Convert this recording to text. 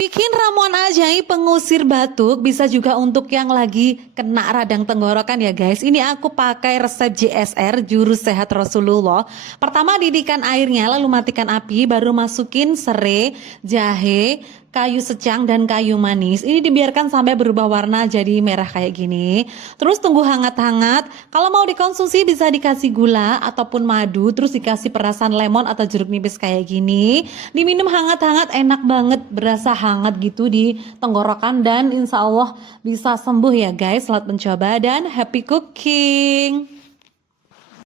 Bikin ramuan ajaib pengusir batuk, bisa juga untuk yang lagi kena radang tenggorokan ya guys. Ini aku pakai resep JSR, Jurus Sehat Rasulullah. Pertama didihkan airnya, lalu matikan api, baru masukin serai, jahe, kayu secang dan kayu manis. Ini dibiarkan sampai berubah warna jadi merah kayak gini. Terus tunggu hangat-hangat. Kalau mau dikonsumsi bisa dikasih gula ataupun madu, terus dikasih perasan lemon atau jeruk nipis kayak gini. Diminum hangat-hangat, enak banget, berasa hangat gitu di tenggorokan dan insya Allah bisa sembuh ya guys. Selamat mencoba dan happy cooking.